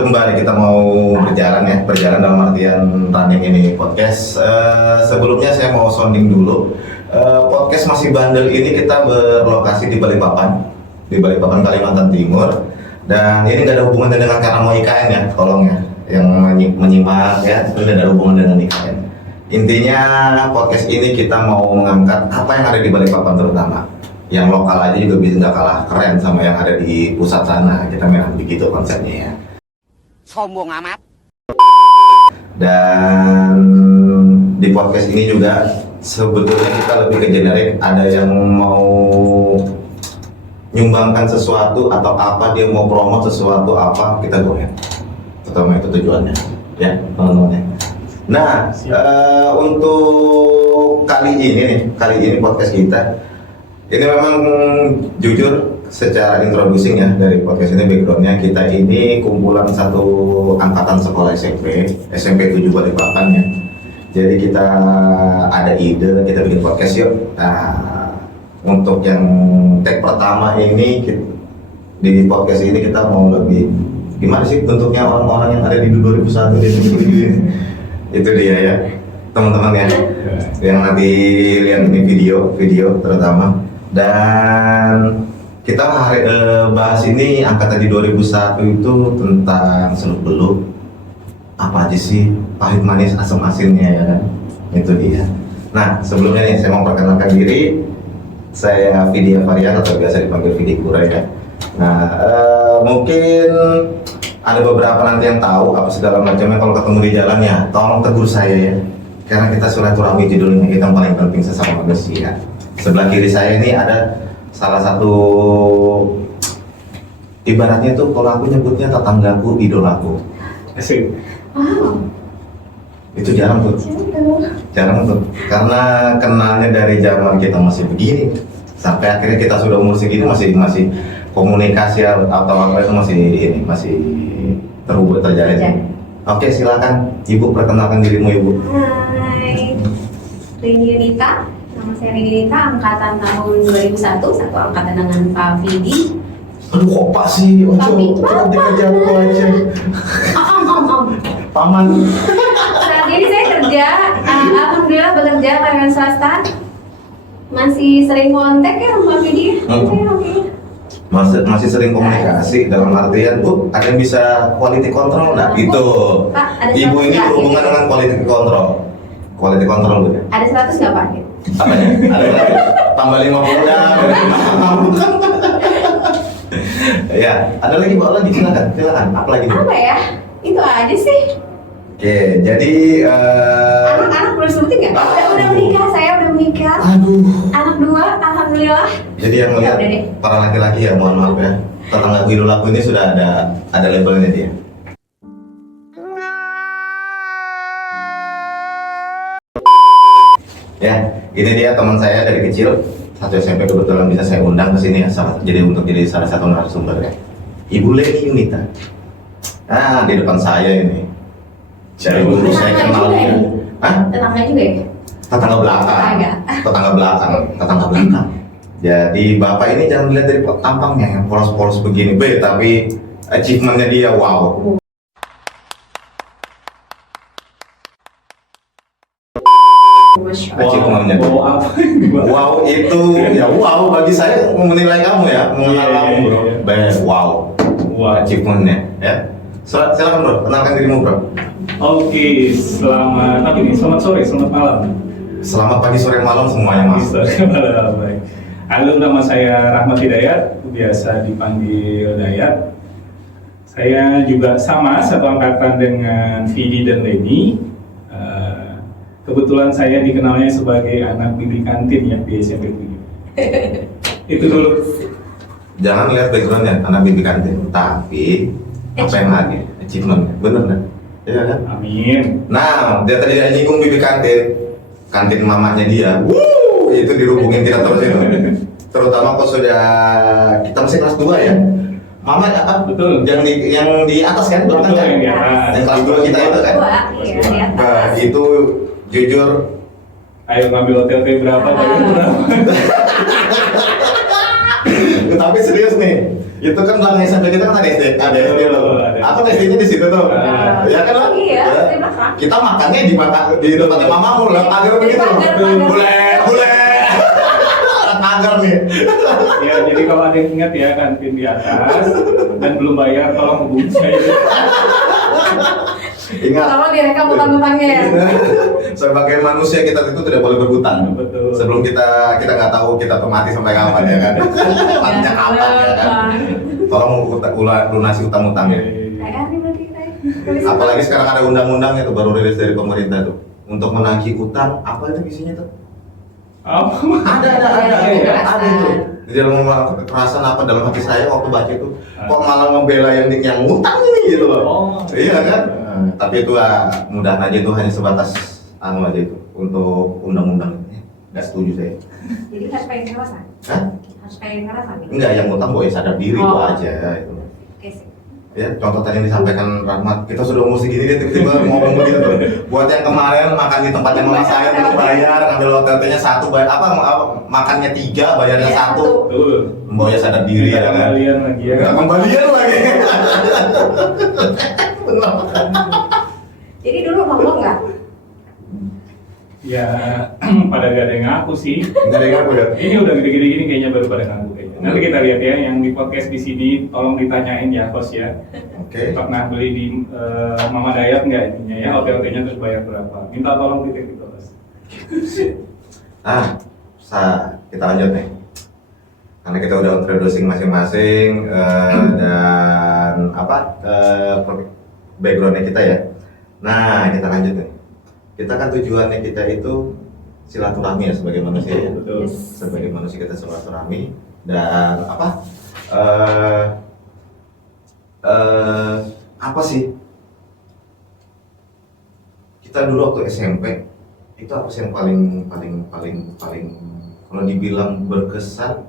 Sembari kita mau berjalan dalam artian running ini podcast. Sebelumnya saya mau sounding dulu. Podcast Masih Bandel ini kita berlokasi di Balikpapan, Kalimantan Timur. Dan ini nggak ada hubungan dengan karena mau IKN ya, tolong ya, yang menyimak ya, itu nggak ada hubungan dengan IKN. Intinya podcast ini kita mau mengangkat apa yang ada di Balikpapan terutama. Yang lokal aja juga bisa nggak kalah keren sama yang ada di pusat sana. Kita memang begitu konsepnya ya. Sombong amat. Dan di podcast ini juga sebetulnya kita lebih ke generik. Ada yang mau nyumbangkan sesuatu atau apa, dia mau promote sesuatu apa, kita go ahead. Terutama itu tujuannya ya teman-teman ya. Nah untuk kali ini podcast kita ini memang jujur secara introducing ya, dari podcast ini backgroundnya kita ini kumpulan satu angkatan sekolah SMP 7 Balikpapan ya. Jadi kita ada ide, kita bikin podcast yuk. Nah untuk yang tag pertama ini di podcast ini kita mau lebih gimana sih bentuknya orang-orang yang ada di 2001 di itu dia ya teman-teman ya, yang nanti lihat ini video terutama. Dan kita bahas ini angkatan di 2001 itu tentang seluk-beluk apa aja sih, pahit manis asam asinnya ya kan, itu dia. Nah sebelumnya nih saya mau perkenalkan diri, saya Vidya Varian atau biasa dipanggil Vidi Kura ya. Nah mungkin ada beberapa nanti yang tahu apa segala macamnya, kalau ketemu di jalan ya tolong tegur saya ya, karena kita silaturahmi judulnya, kita paling penting sesama manusia. Sebelah kiri saya ini ada salah satu, ibaratnya tuh kalau aku nyebutnya tetanggaku, idolaku. Asik. Wow. Itu jarang tuh, karena kenalnya dari zaman kita masih begini sampai akhirnya kita sudah umur segini masih komunikasi atau apa itu masih terjalin. Oke, silakan Ibu perkenalkan dirimu Ibu. Hai, Rini Yunita. Nama saya Rini Yunita, angkatan tahun 2001, satu angkatan dengan Pak Vidi. Aduh kok Pak sih, Tapi nanti kerja aku aja. Om. Paman. Saat ini saya kerja, alhamdulillah bekerja karyawan swasta. Masih sering kontak ya sama Pak Vidi. Oke. Masih sering komunikasi dalam artian Bu, ada yang bisa quality control nggak? Itu Pak, ada Ibu 100 ini nggak? berhubungan dengan quality control Bu ya? Ada 100 nggak Pak? Apanya? Ada berapa? Tambah 50 dah. Ya, ada lagi Bu, silakan. Apa lagi Bu? Apa ya? Itu aja sih. Oke, jadi Anak-anak boleh sebutin nggak? Udah menikah, saya udah menikah. aduh. Anak 2, alhamdulillah. Jadi yang melihat Ya udah deh. para laki-laki ya, mohon maaf ya, tetangga idolaku ini sudah ada labelnya dia. Ya, ini dia teman saya dari kecil, satu SMP kebetulan bisa saya undang ke sini ya, jadi salah satu narasumber ya. Ibu Leni Yunita. Nah, di depan saya ini. Dari dulu saya kenal dia. Hah? Tetangga juga ya? Tetangga belakang. Tetangga belakang. Jadi bapak ini jangan dilihat dari tampangnya yang polos-polos begini, tapi achievementnya dia wow. Achievementnya dia. Wow, apa ini, Bang? Wow itu ya wow bagi saya menilai kamu ya, mengenal kamu bro. Wow. Achievementnya ya. Silakan bro, kenalkan dirimu bro. Oke, selamat sore, selamat malam. Selamat pagi, sore, malam semuanya mas. Baik. Halo, nama saya Rahmat Hidayat, biasa dipanggil Dayat. Saya juga sama, satu angkatan dengan Vidi dan Leni. Kebetulan saya dikenalnya sebagai anak bibi kantin ya di SMP 7. Itu dulu. Jangan lihat backgroundnya anak bibi kantin, tapi apa yang lagi achievement, bener kan? Iya kan? Amin. Nah, dia tadi ada nyinggung bibi kantin mamanya dia. Itu dirubungin tidak terus itu. Terutama kalau sudah kita masih kelas 2 ya. Mama apa? Betul. Yang di atas kan, belakang kan? Betul, yang di atas. Yang kelas 2 kita itu kan? Iya, di atas. Nah, itu jujur Ayo ngambil OTT berapa? tapi serius nih, itu kan belakang SMP kita kan ada SD loh. Ada. Apa kan SD-nya di situ tuh. Ya kan? Lah? Iya, Ya. di belakang. Kita makannya di tempatnya mamamu lah, pagar Di begitu. pagar. Bule. Pagar nih. Ya, jadi kalau ada yang ingat ya kantin di atas dan belum bayar, tolong hubungi saya. Ingat. Tolong direkam utang-utangnya ya. Sebagai manusia kita itu tidak boleh berhutang. Betul. Sebelum kita nggak tahu kita tuh mati sampai kapan ya kan. Matinya kapan ya kan. Tolong lunasi utang-utangnya. PR nih berarti kita ya. Apalagi sekarang ada undang-undang itu baru rilis dari pemerintah tuh untuk menagih utang. Apa itu isinya tuh? Oh, Ada itu. Di dalam kekerasan apa dalam hati saya waktu baca itu kok malah ngebela yang ngutang ini gitu loh. Oh. Iya kan? Tapi itu mudah aja itu hanya sebatas anu aja itu untuk undang-undang. Nggak setuju saya. Jadi harus pengen kerasan. Hah? Harus pengen kerasan nih. Enggak, yang ngutang boleh sadar diri itu Oh. aja itu. Oke sih. Ya, contoh tadi yang disampaikan Rahmat, kita sudah umur segini dia tiba-tiba ngomong begitu tuh. Buat yang kemarin makan di tempatnya mama saya belum bayar, ngambil OTT-nya 1 bayar apa makannya 3 bayarnya Iya, 1. betul. Mboknya sadar diri ya kan. Kembalian lagi ya. Enggak kembalian lagi. Jadi dulu ngomong nggak? Ya, pada gak ada yang ngaku sih. Enggak ada yang ngaku ya. Ini udah gede-gede gini kayaknya baru pada ngaku kayaknya. Nanti kita lihat ya yang di podcast di sini, tolong ditanyain ya host ya. Oke. Pernah beli di Mama Dayat nggak intinya ya, OT-OT-nya terus bayar berapa? Minta tolong titik itu host. Kita lanjut nih. Karena kita udah introducing masing-masing dan backgroundnya kita ya. Nah, kita lanjut nih. Kita kan tujuannya kita itu silaturahmi ya sebagai manusia ya. Betul. Sebagai manusia kita silaturahmi dan apa sih? Kita dulu waktu SMP itu apa sih yang paling kalau dibilang berkesan?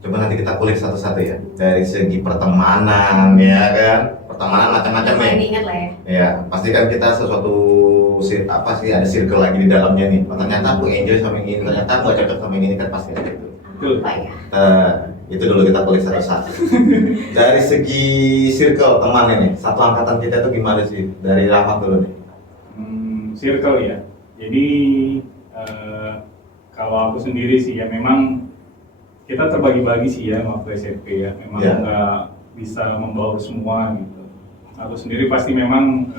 Coba nanti kita kulik satu-satu ya. Dari segi pertemanan ya kan, pertemanan macam-macam ya. Main ingat lah ya. Ya, pasti kan kita sesuatu ada circle lagi di dalamnya nih. Oh, ternyata aku enjoy sama yang ini, ternyata aku gak cocok sama yang ini kan pasti ada itu. Apa ya? Itu dulu kita kulik satu-satu. Dari segi circle teman ini, satu angkatan kita itu gimana sih? Dari Rahmat dulu nih. Circle ya. Jadi kalau aku sendiri sih ya memang kita terbagi-bagi sih ya waktu SMP ya. Memang Ya. nggak bisa membaur semua gitu. Aku sendiri pasti memang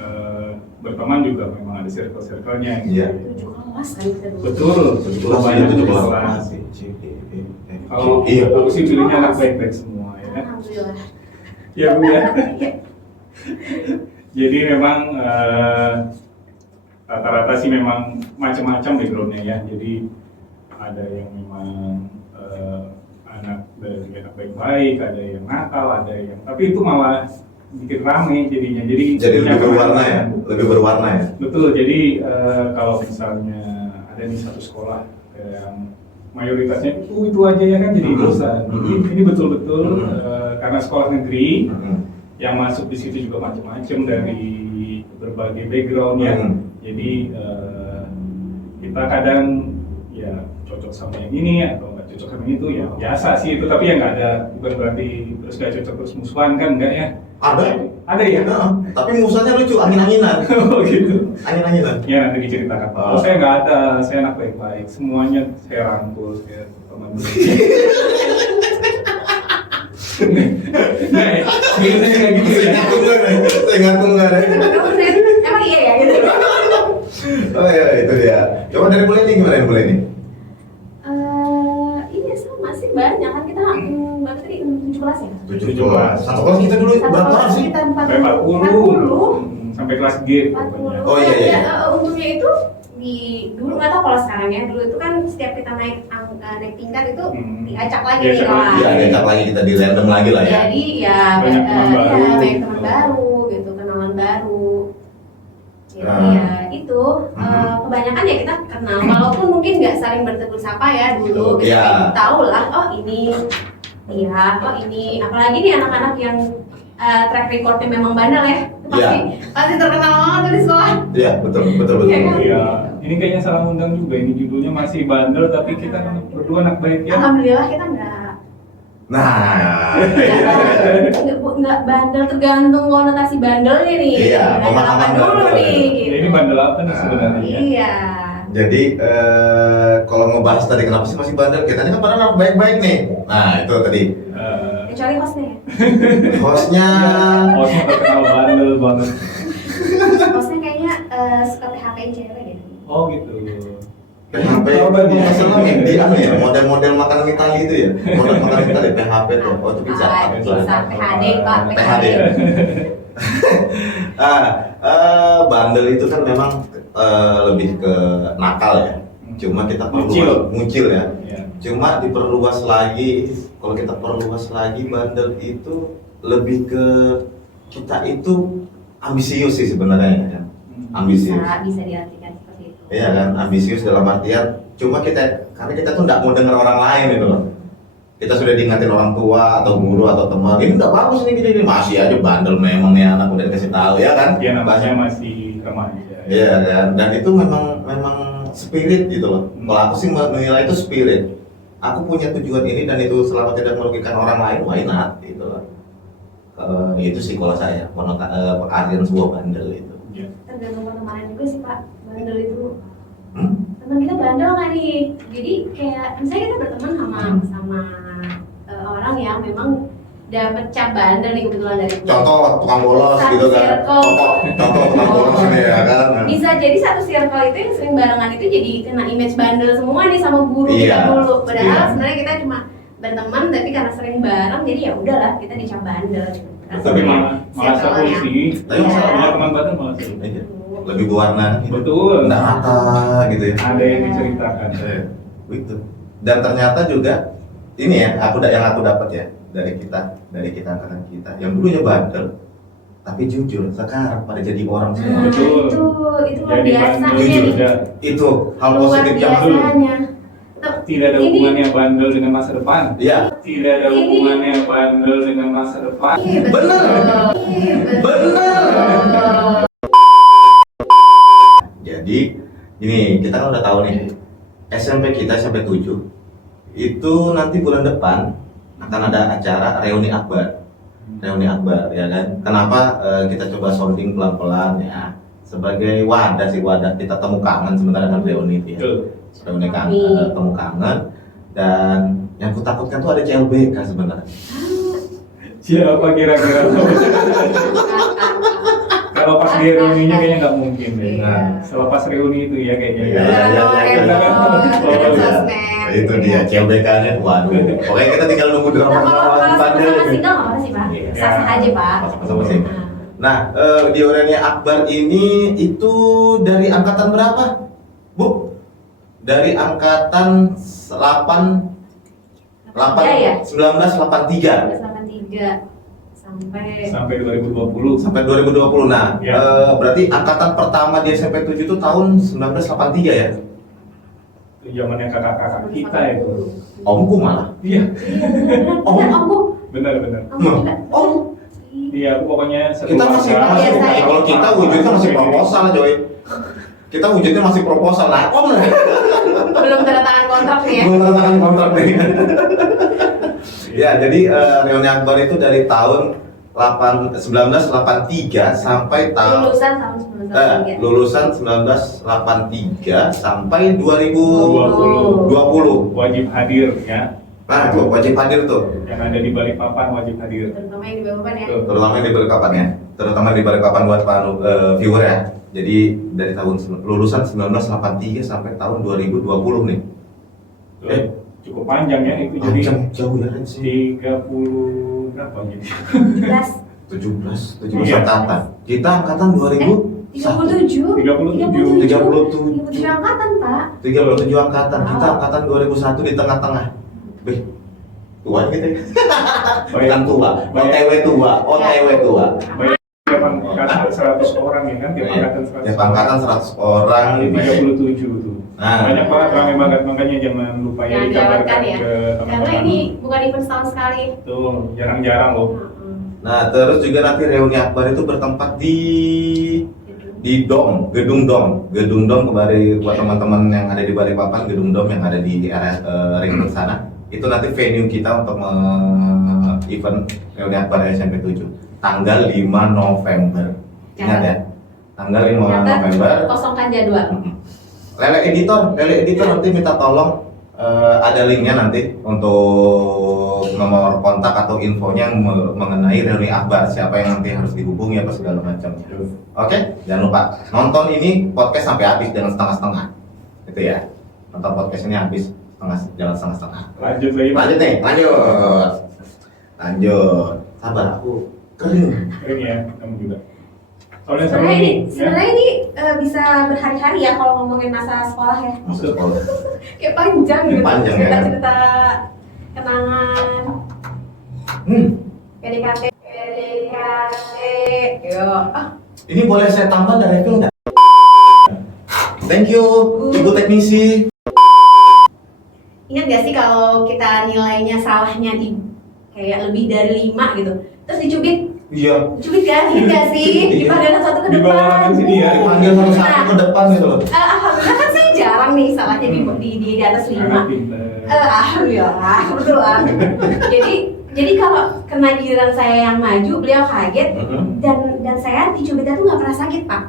berteman juga memang ada circle-circle-nya gitu. Iya. 7 kelas kan kita dulu. Betul, Sebelas banyak itu kelas. kelas. Kalau Iya. aku sih pilihnya anak baik-baik semua ya. Alhamdulillah. Ya Bu ya. Iya. Jadi memang rata-rata sih memang macam-macam backgroundnya ya. Jadi ada yang memang anak dari anak baik-baik, ada yang nakal, ada yang tapi itu malah bikin rame jadinya. Jadi Lebih berwarna ya, lebih berwarna ya. Betul. Jadi kalau misalnya ada di satu sekolah yang mayoritasnya itu aja ya kan jadi bosan. Ini betul-betul karena sekolah negeri yang masuk di situ juga macam-macam dari berbagai background ya. Jadi kita kadang ya cocok sama yang ini atau nggak cocok sama yang itu ya biasa sih itu, tapi ya nggak ada, bukan berarti terus nggak cocok terus musuhan kan, enggak ya. Ada ya. Tapi musuhnya lucu, angin-anginan. Oh gitu. Angin-anginan. Ya nanti diceritakan. Oh, saya nggak ada, saya anak baik-baik, semuanya saya rangkul, saya teman. Nah, ya, biasanya kayak gitu ya. Saya ngaku nggak deh. Emang iya ya gitu. Oh ya itu dia. Coba dari mulai nih gimana mulai nih? Iya sama sih banyak kan kita berapa tadi 7 kelas ya? 17. Satu kelas kita dulu Satu berapa kelas orang sih? kita Sampai 40. Sampai kelas G. 40. Oh, iya, iya. Untungnya itu di dulu nggak tahu kalau sekarang ya, dulu itu kan setiap kita naik tingkat itu diacak lagi nih Diacak kelas. lagi. Iya, diacak lagi kita di random lagi lah ya. Jadi ya Banyak teman baru. ya, banyak teman baru gitu, kenalan baru. Jadi ya itu kebanyakan ya kita kenal, walaupun mungkin nggak saling bertegur sapa ya dulu, gitu. Iya. Tapi tahu lah, oh ini dia, oh ini, apalagi nih anak-anak yang track recordnya memang bandel ya, itu pasti terkenal banget tuh di sekolah. Iya, betul. Iya kan? Iya. Ini kayaknya salah undang juga. Ini judulnya masih bandel, tapi kita kan berdua anak baik ya. Alhamdulillah kita nggak Nah, Nggak bandel, tergantung konotasi bandelnya nih. Iya, Bandel pemahaman apa dulu bandel. nih. Ya, Gitu. ini bandel apa nih sebenarnya? Iya. jadi kalau ngebahas tadi kenapa sih masih bandel, kita ini kan padahal baik-baik nih. Nah itu tadi Kecuali hostnya ya. hostnya. Hostnya terkenal bandel banget. Hostnya kayaknya suka PHP-in cewek ya. Oh gitu. PHP itu masalah media nih ya, model-model makanan Itali itu ya, model makanan Itali PHP tuh, oh itu pizza. Pizza, PHD, Pak. PHD. Bandel itu kan memang lebih ke nakal ya. Cuma kita muncul ya. Ya. Cuma diperluas lagi, kalau kita perluas lagi bandel itu lebih ke kita itu ambisius sih sebenarnya ya. Ambisius. Bisa diartikan seperti itu. Iya kan, ambisius dalam artian cuma karena kita tuh nggak mau dengar orang lain gitu loh. Kita sudah diingatin orang tua atau guru atau teman, ini nggak bagus ini gini, masih aja bandel memang nih anak udah dikasih tahu ya kan? Dia namanya masih remaja. Iya kan, dan itu memang spirit gitu loh. Kalau aku sih menilai itu spirit. Aku punya tujuan ini dan itu selama tidak merugikan orang lain, why not gitu loh. Itu sih kalau saya pengertian sebuah bandel itu. Ya. Tergantung pertemanan juga sih Pak. Bandel itu teman kita bandel nggak nih? Jadi kayak misalnya kita berteman sama orang yang memang dapat cap bandel nih kebetulan dari Contoh tukang bolos Satu gitu kan. circle. Contoh tukang bolos ini ya kan. Bisa jadi satu circle itu yang sering barengan itu jadi kena image bandel semua nih sama guru Iya. kita dulu. Padahal Iya. sebenarnya kita cuma berteman tapi karena sering bareng jadi ya udahlah kita dicap bandel gitu. Tapi malah seru sih. Tapi masalah Punya teman bandel malah seru. Iya. Lebih berwarna gitu. Betul. Nggak rata gitu ya. Ada yang diceritakan. Begitu. Dan ternyata juga ini ya, yang aku dapat ya dari kita angkatan kita yang dulunya bandel tapi jujur sekarang pada jadi orang semua. Betul. Itu luar Jadi biasa bandel nih. juga. Itu hal Luar positif yang dulu. biasanya. Tidak ada hubungannya bandel dengan masa depan. Iya. Tidak ada hubungannya bandel dengan masa depan. Iya, betul. Bener. Iya, betul. Bener. Jadi ini kita kan udah tahu nih SMP kita SMP 7 itu nanti bulan depan akan ada acara reuni akbar ya kan. Kenapa kita coba sounding pelan-pelan ya sebagai wadah kita temu kangen sebenarnya dengan reuni itu ya. Betul. Reuni kangen, temu kangen, dan yang kutakutkan tuh ada CLBK sebenarnya. Siapa kira-kira? Kalau pas di reuninya kayaknya nggak mungkin deh. Iya. Nah, selepas reuni itu ya kayaknya. Iya. Ada ya. sosmed. Itu dia CLBK-nya, waduh. Pokoknya kita tinggal nunggu Nah, drama kalau lanjutannya. sama single nggak apa sih Pak? Iya. Sah-sah aja Pak. Sama-sama sih. Nah, di Reuni Akbar ini itu dari angkatan berapa, Bu? Dari angkatan 1983 ya? 1983 Sampai 2020. sampai 2020. Nah, Ya. berarti angkatan pertama di SMP 7 itu tahun 1983 ya? Itu zamannya kakak-kakak kita itu. Omku malah. Iya, Oh. Aku benar-benar. Oh, Iya, aku pokoknya satu kita masih keluarga. biasa ya. kalau kita wujudnya masih proposal, Joy. Kita wujudnya masih proposal. Nah, Om belum tanda tangan kontrak nih ya. menandatangani kontrak nih. Ya, jadi reuni akbar itu dari tahun 1983 sampai tahun Lulusan tahun 1983. lulusan 1983 sampai 2020. Wajib hadir ya. Nah, itu wajib hadir tuh. Yang ada di Balikpapan wajib hadir. Terutama yang di Balikpapan ya. Tuh. Terutama di Balikpapan ya. Terutama di Balikpapan buat viewer ya. Jadi dari tahun lulusan 1983 sampai tahun 2020 nih. Tuh, cukup panjang ya itu jadi Panjang jauh ya kan sih. 30 berapa jadi? 17. 17 Iya. angkatan. Kita angkatan 2000 37. 37. 37 angkatan, Pak. 37 angkatan. Kita Wow. angkatan 2001 di tengah-tengah. Beh, tua gitu ya. Bukan Bayang- tua, OTW tua, OTW tua. Tiap angkatan 100 orang ya kan? Tiap angkatan 100 Tiap angkatan 100 orang. Kali 37 tuh. Nah. Banyak banget, ramai banget, makanya jangan lupa ya Jangan dikabarkan dilewatkan ya. ke Karena teman-teman. ini bukan event setahun sekali. Tuh, jarang-jarang loh. Nah, terus juga nanti reuni akbar itu bertempat di Gedung Dom kembali buat teman-teman yang ada di Balikpapan, Gedung Dom yang ada di area ring road sana. Itu nanti venue kita untuk event reuni akbar SMP 7 tanggal 5 November. Ingat ya, tanggal 5 November. Kosongkan jadwal. Lele editor nanti minta tolong ada linknya nanti untuk nomor kontak atau infonya mengenai reuni akbar, siapa yang nanti harus dihubungi apa segala macamnya. Oke, jangan lupa nonton ini podcast sampai habis, jangan setengah-setengah. Gitu ya. Nonton podcast ini habis, jangan setengah-setengah. Lanjut lagi. Lanjut nih, lanjut. Sabar, aku kering. Ini ya, kamu juga. Soalnya Sebenarnya ini bisa berhari-hari ya kalau ngomongin masa sekolah ya. Masuk sekolah. Kayak panjang gitu. Panjang ya. Cerita kenangan. PDKT. Yo. Ini boleh saya tambah dari itu nggak? Thank you, Ibu Teknisi. Ingat gak sih kalau kita nilainya salahnya di kayak lebih dari 5 gitu, terus dicubit? Iya. Cubit kan? Ingat gak sih? Dipanggil satu ke Di bawah depan. tangan sini ya. Dipanggil satu-satu ke depan gitu loh. Alhamdulillah kan saya jarang nih salahnya di atas 5. Anak pinter. Alhamdulillah, kebetulan. Jadi kalau kena giliran saya yang maju, beliau kaget dan saya dicubitnya tuh nggak pernah sakit, Pak.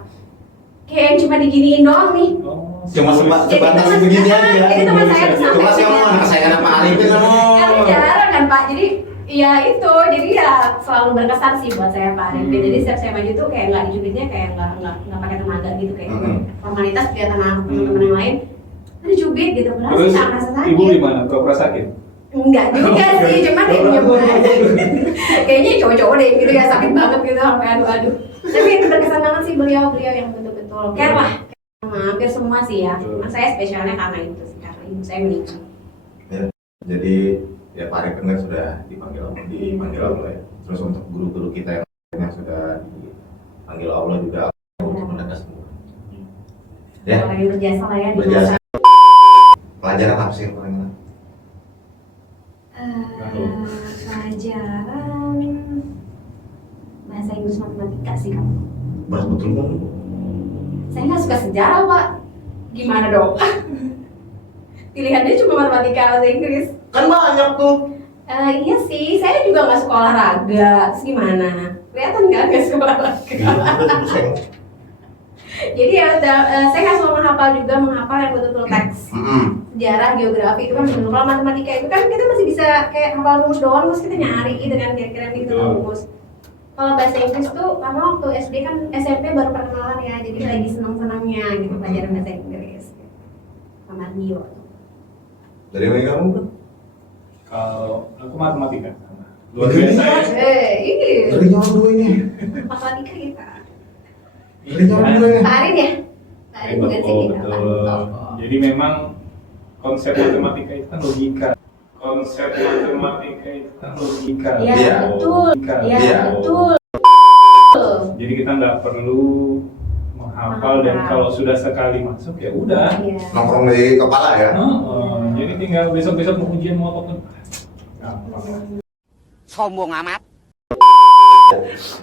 Kayak cuma diginiin doang nih. Oh, Cuma sebatas teman- begini aja ya. Jadi teman saya tuh sampai Cuma sih mau anak saya anak Pak Arifin Kan jarang kan Pak, jadi ya itu, jadi ya selalu berkesan sih buat saya Pak Arifin. Jadi setiap saya maju tuh kayak nggak dicubitnya kayak nggak pakai tenaga gitu kayak formalitas kelihatan anak teman-teman yang lain. Ada cubit gitu, padahal Terus sih nggak merasa sakit. ibu gimana? Pura-pura sakit? Enggak juga sih, cuman dia diem aja. Kayaknya cowok-cowok deh gitu ya, sakit banget gitu sampai aduh-aduh. Tapi berkesan banget sih beliau yang betul-betul care lah. Hampir semua sih ya. Cuma saya spesialnya karena itu sih, karena ibu saya meninggal. Ya, jadi ya Pak Arifin kan sudah dipanggil Allah ya. Terus untuk guru-guru kita yang sudah dipanggil Allah juga untuk mereka semua. Ya, Orang yang berjasa lah ya di berjasa. masa. Pelajaran apa sih yang paling enak? Pelajaran bahasa Inggris matematika sih kamu. Berat betul kan? Saya nggak suka sejarah Pak. Gimana dong? Pilihannya cuma matematika bahasa Inggris. Kan banyak tuh. Iya sih, saya juga nggak suka olahraga. Terus gimana? Kelihatan nggak suka olahraga? Jadi ya saya nggak selalu menghafal yang betul-betul teks. Sejarah, geografi itu kan betul. Kalau matematika itu kan kita masih bisa kayak hafal rumus doang, terus kita nyari gitu kan kira-kira gitu rumus. Kalau bahasa Inggris tuh karena waktu SD kan SMP baru perkenalan ya, jadi lagi senang-senangnya gitu pelajaran bahasa Inggris. Sama Dio. Dari mana kamu? Kalau aku matematika. Luar biasa ya. Ini Dari nyawa dua ini. matematika kita. Dari nyawa dua ini. Pak Arin ya? Pak Arin bukan sih kita. Betul. Jadi memang konsep matematika itu kan logika. Konsep matematika itu kan logika. Iya Iya. betul. Logika. Iya betul. Jadi kita nggak perlu menghafal dan kalau sudah sekali masuk ya udah. Iya. Nongkrong di kepala ya. Jadi tinggal besok-besok mau ujian mau apapun. Gampang lah. Sombong amat.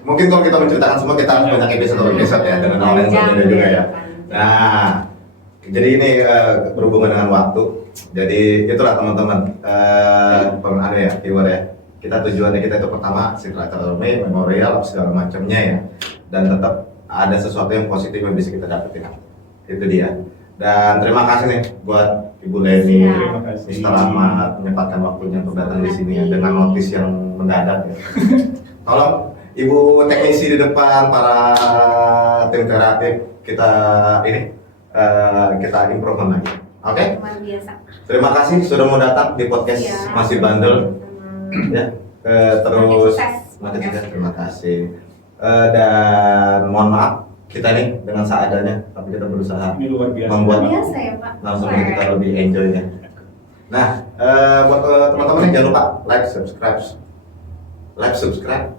Mungkin kalau kita menceritakan semua kita harus banyak episode ya dengan hal yang berbeda juga ya. Nah, jadi ini berhubungan dengan waktu. Jadi itulah teman-teman, ada ya, viewer ya. Kita tujuannya kita itu pertama silaturahmi, memorial, segala macamnya ya. Dan tetap ada sesuatu yang positif yang bisa kita dapetin. Itu dia. Dan terima kasih nih buat Ibu Leni, Terima kasih. Mr. Ahmad menyempatkan waktunya untuk datang di sini ya, dengan notis yang mendadak ya. Tolong Ibu teknisi di depan, para tim kreatif kita ini kita improve lagi. Oke? Luar biasa. Terima kasih sudah mau datang di podcast Iya. Masih Bandel ya. Terus Makin sukses. terima kasih. Dan mohon maaf kita nih dengan seadanya, tapi kita berusaha Ini luar biasa. membuat Luar biasa ya Pak. langsung kita lebih enjoy ya. Nah, buat teman-teman yang jangan lupa like, subscribe,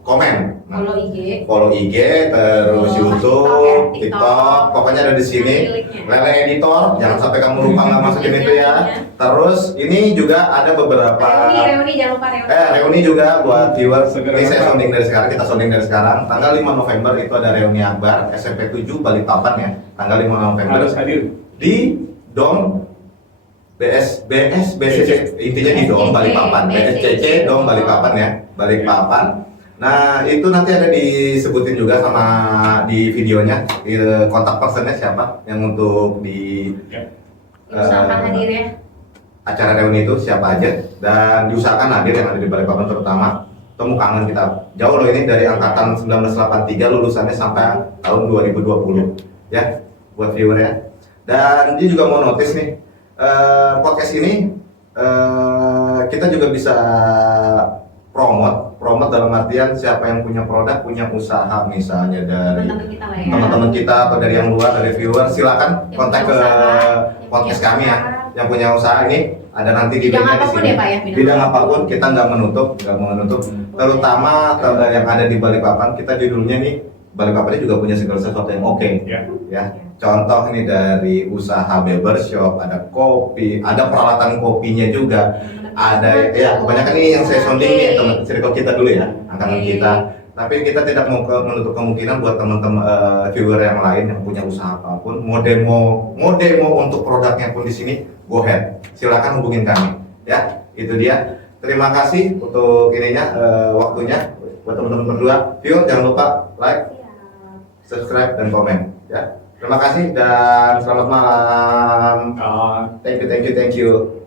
komen. Nah, Follow IG. follow IG, terus Oh, YouTube, TikTok ya, TikTok, pokoknya ada di sini. Miliknya. Lele editor, jangan sampai kamu lupa nggak masukin itu ya. Terus ini juga ada beberapa Reuni jangan lupa reuni. reuni juga buat viewer. Segera Ini saya datang. sounding dari sekarang, kita sounding dari sekarang. Tanggal 5 November itu ada reuni akbar SMP 7 Balikpapan ya. Tanggal 5 November Harus hadir. di Dom BSCC intinya di Dom Balikpapan, BSCC Dom Balikpapan ya, Balikpapan. Nah itu nanti ada disebutin juga sama di videonya kontak personnya siapa yang untuk di Usahakan hadir ya. acara reuni itu siapa aja, dan diusahakan hadir yang ada di Balikpapan terutama. Temu kangen kita jauh loh, ini dari angkatan 1983 lulusannya sampai tahun 2020 ya buat viewer ya. Dan dia juga mau notice nih podcast ini kita juga bisa promote dalam artian siapa yang punya produk, punya usaha misalnya dari Teman-teman kita lah ya. teman-teman kita atau dari yang luar, dari viewer, silakan Yang kontak punya ke usaha, podcast yang kami punya ya. Yang punya usaha ini ada nanti di Bidang linknya di apapun sini. ya, Pak, ya? Bidang apapun kita nggak menutup, terutama yang ada di Balikpapan. Kita judulnya nih Balikpapan ini juga punya segala sesuatu yang oke. Ya, contoh ini dari usaha barbershop, ada kopi, ada peralatan kopinya juga, ada ya kebanyakan ini yang saya sounding nih teman circle kita dulu ya, angkatan kita. Tapi kita tidak mau menutup kemungkinan buat teman-teman viewer yang lain yang punya usaha apapun, mau demo untuk produknya pun di sini, go ahead, silakan hubungin kami. Ya, itu dia. Terima kasih untuk ininya waktunya buat teman-teman berdua. Viewer jangan lupa like, subscribe dan komen. Ya, terima kasih dan selamat malam. Thank you.